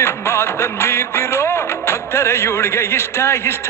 ಆಡಿದ ಮಾತನ್ ಭಕ್ತರ ಇವಳಿಗೆ ಇಷ್ಟ ಇಷ್ಟ.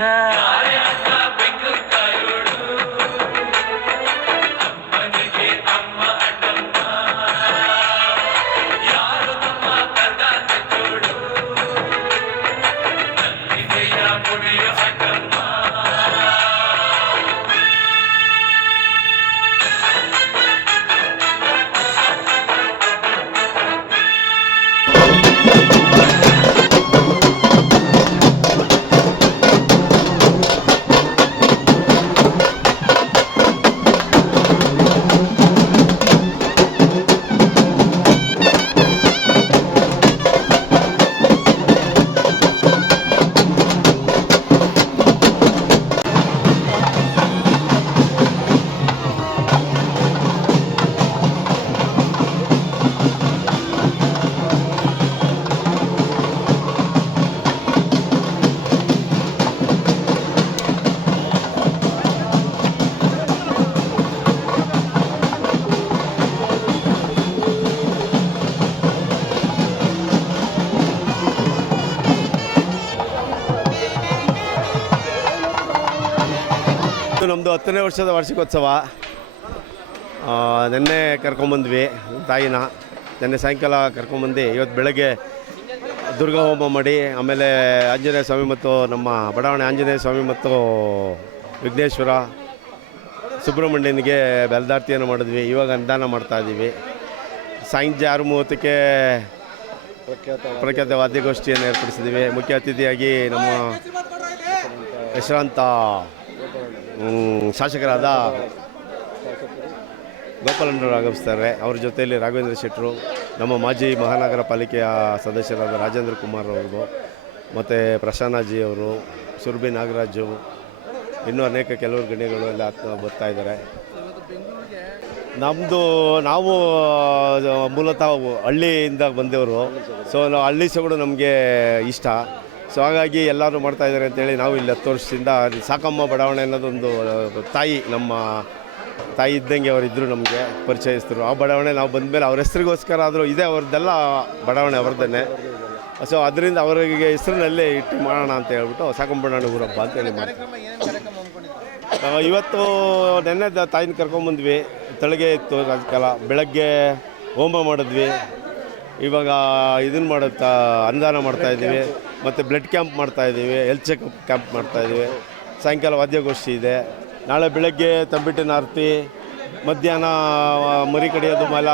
ಇದು ನಮ್ಮದು ಹತ್ತನೇ ವರ್ಷದ ವಾರ್ಷಿಕೋತ್ಸವ. ನಿನ್ನೆ ಕರ್ಕೊಂಬಂದ್ವಿ ತಾಯಿನ. ನಿನ್ನೆ ಸಾಯಂಕಾಲ ಕರ್ಕೊಂಬಂದು ಇವತ್ತು ಬೆಳಗ್ಗೆ ದುರ್ಗಾ ಹೋಮ ಮಾಡಿ, ಆಮೇಲೆ ಆಂಜನೇಯ ಸ್ವಾಮಿ ಮತ್ತು ನಮ್ಮ ಬಡಾವಣೆ ಆಂಜನೇಯ ಸ್ವಾಮಿ ಮತ್ತು ವಿಘ್ನೇಶ್ವರ ಸುಬ್ರಹ್ಮಣ್ಯನಿಗೆ ಬೆಲ್ದಾರ್ತಿಯನ್ನು ಮಾಡಿದ್ವಿ. ಇವಾಗ ಅನುದಾನ ಮಾಡ್ತಾಯಿದ್ದೀವಿ ಸಾಯಂಜೆ ಆರು ಮೂವತ್ತಕ್ಕೆ ಪ್ರಖ್ಯಾತ ವಾದ್ಯಗೋಷ್ಠಿಯನ್ನು ಏರ್ಪಡಿಸಿದ್ದೀವಿ. ಮುಖ್ಯ ಅತಿಥಿಯಾಗಿ ನಮ್ಮ ಹೆಸರಾಂತ ಶಾಸಕರಾದ ಗೋಪಾಲನವರು ಆಗಮಿಸ್ತಾರೆ. ಅವ್ರ ಜೊತೆಯಲ್ಲಿ ರಾಘವೇಂದ್ರ ಶೆಟ್ಟರು, ನಮ್ಮ ಮಾಜಿ ಮಹಾನಗರ ಪಾಲಿಕೆಯ ಸದಸ್ಯರಾದ ರಾಜೇಂದ್ರ ಕುಮಾರ್ ಅವರು ಮತ್ತು ಪ್ರಸನ್ನಾಜಿ ಅವರು ಸುರ್ಬಿ ನಾಗರಾಜು, ಇನ್ನೂ ಅನೇಕ ಕೆಲವರು ಗಣ್ಯಗಳು ಎಲ್ಲ ಬರ್ತಾಯಿದ್ದಾರೆ ನಮ್ಮದು ನಾವು ಮೂಲತಃ ಹಳ್ಳಿಯಿಂದ ಬಂದವರು. ಸೊ ನಾವು ಹಳ್ಳಿ ಸೊಗಡು ನಮಗೆ ಇಷ್ಟ. ಸೊ ಹಾಗಾಗಿ ಎಲ್ಲರೂ ಮಾಡ್ತಾ ಇದ್ದಾರೆ ಅಂತೇಳಿ ನಾವು ಇಲ್ಲಿ ಹತ್ತು ವರ್ಷದಿಂದ ಸಾಕಮ್ಮ ಬಡಾವಣೆ ಅನ್ನೋದೊಂದು ತಾಯಿ ನಮ್ಮ ತಾಯಿ ಇದ್ದಂಗೆ ಅವರಿದ್ದರು ನಮಗೆ ಪರಿಚಯಿಸಿದ್ರು ಆ ಬಡಾವಣೆ ನಾವು ಬಂದಮೇಲೆ ಅವ್ರ ಹೆಸರಿಗೋಸ್ಕರ ಆದರೂ ಇದೆ ಅವ್ರದ್ದೆಲ್ಲ ಬಡಾವಣೆ ಅವ್ರದ್ದೇ ಸೊ ಅದರಿಂದ ಅವರಿಗೆ ಹೆಸರಿನಲ್ಲೇ ಇಟ್ಟು ಮಾಡೋಣ ಅಂತ ಹೇಳ್ಬಿಟ್ಟು ಸಾಕಮ್ಮ ಬಡಾವಣೆ ಅಂತ ಅಂತೇಳಿ ಮಾಡ್ತೀವಿ. ಆ, ಇವತ್ತು ನೆನ್ನೆ ತಾಯಿನ ಕರ್ಕೊಂಬಂದ್ವಿ ತಳಗೆ ಇತ್ತು ರಾಜಕಾಲ ಬೆಳಗ್ಗೆ ಹೋಮ ಮಾಡಿದ್ವಿ. ಇವಾಗ ಇದನ್ನು ಮಾಡುತ್ತಾ ಅನುದಾನ ಮಾಡ್ತಾ ಇದ್ದೀವಿ. ಮತ್ತು ಬ್ಲಡ್ ಕ್ಯಾಂಪ್ ಮಾಡ್ತಾ ಇದ್ದೀವಿ. ಹೆಲ್ತ್ ಚೆಕಪ್ ಕ್ಯಾಂಪ್ ಮಾಡ್ತಾ ಇದ್ದೀವಿ. ಸಾಯಂಕಾಲ ವಾದ್ಯಗೋಷ್ಠಿ ಇದೆ. ನಾಳೆ ಬೆಳಗ್ಗೆ ತಂಬಿಟ್ಟಿನ ಆರತಿ ಮಧ್ಯಾಹ್ನ ಮರಿ ಕಡಿಯೋದು ಮಲ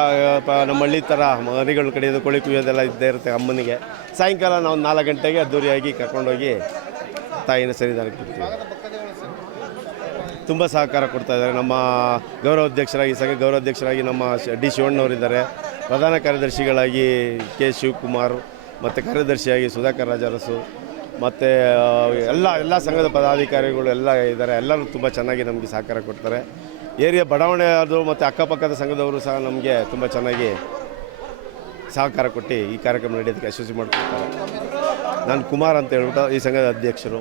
ಪ- ನಮ್ಮ ಹಳ್ಳಿ ಥರ ಮರಿಗಳು ಕಡಿಯೋದು ಕೋಳಿ ಕುಯ್ಯೋದೆಲ್ಲ ಇದ್ದೇ ಇರುತ್ತೆ ಅಮ್ಮನಿಗೆ. ಸಾಯಂಕಾಲ ನಾವು ನಾಲ್ಕು ಗಂಟೆಗೆ ಅದ್ದೂರಿಯಾಗಿ ಕರ್ಕೊಂಡೋಗಿ ತಾಯಿನ ಸನ್ನಿಧಾನಕ್ಕೆ ಬಿಡ್ತೀವಿ. ತುಂಬ ಸಹಕಾರ ಕೊಡ್ತಾ ಇದ್ದಾರೆ. ನಮ್ಮ ಗೌರವಾಧ್ಯಕ್ಷರಾಗಿ ಸಂಘ ಗೌರವಾಧ್ಯಕ್ಷರಾಗಿ ನಮ್ಮ ಡಿ ಶಿವಣ್ಣವರಿದ್ದಾರೆ. ಪ್ರಧಾನ ಕಾರ್ಯದರ್ಶಿಗಳಾಗಿ ಕೆ ಶಿವಕುಮಾರ್, ಮತ್ತು ಕಾರ್ಯದರ್ಶಿಯಾಗಿ ಸುಧಾಕರ್ ರಾಜರಸು, ಮತ್ತು ಎಲ್ಲ ಎಲ್ಲ ಸಂಘದ ಪದಾಧಿಕಾರಿಗಳು ಎಲ್ಲ ಇದ್ದಾರೆ. ಎಲ್ಲರೂ ತುಂಬ ಚೆನ್ನಾಗಿ ನಮಗೆ ಸಹಕಾರ ಕೊಡ್ತಾರೆ. ಏರಿಯಾ ಬಡಾವಣೆ ಅದು ಮತ್ತು ಅಕ್ಕಪಕ್ಕದ ಸಂಘದವರು ಸಹ ನಮಗೆ ತುಂಬ ಚೆನ್ನಾಗಿ ಸಹಕಾರ ಕೊಟ್ಟು ಈ ಕಾರ್ಯಕ್ರಮ ನಡೆಯೋದಕ್ಕೆ ಯಶಸ್ವಿ ಮಾಡಿಕೊಡ್ತಾರೆ. ನಾನು ಕುಮಾರ್ ಅಂತ ಹೇಳ್ಬಿಟ್ಟು ಈ ಸಂಘದ ಅಧ್ಯಕ್ಷರು.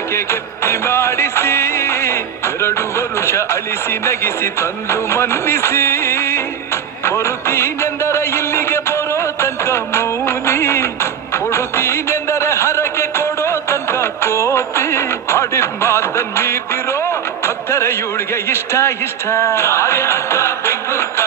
ಗೆಪ್ತಿ ಮಾಡಿಸಿ, ಎರಡು ವರುಷ ಅಳಿಸಿ, ನಗಿಸಿ, ತಂದು ಮನ್ನಿಸಿ. ಬರುತ್ತೀನೆಂದರ ಇಲ್ಲಿಗೆ ಬರೋ ತನಕ ಮೌನಿ, ಕೊಡುತ್ತೀನೆಂದರೆ ಹರಕೆ ಕೊಡೋ ತನಕ ಕೋಪಿ ಆಡಿದ ಮಾತನ್ ಮೀರ್ತಿರೋ ಭಕ್ತರ ಇವಳಿಗೆ ಇಷ್ಟ ಇಷ್ಟ. ಇಷ್ಟ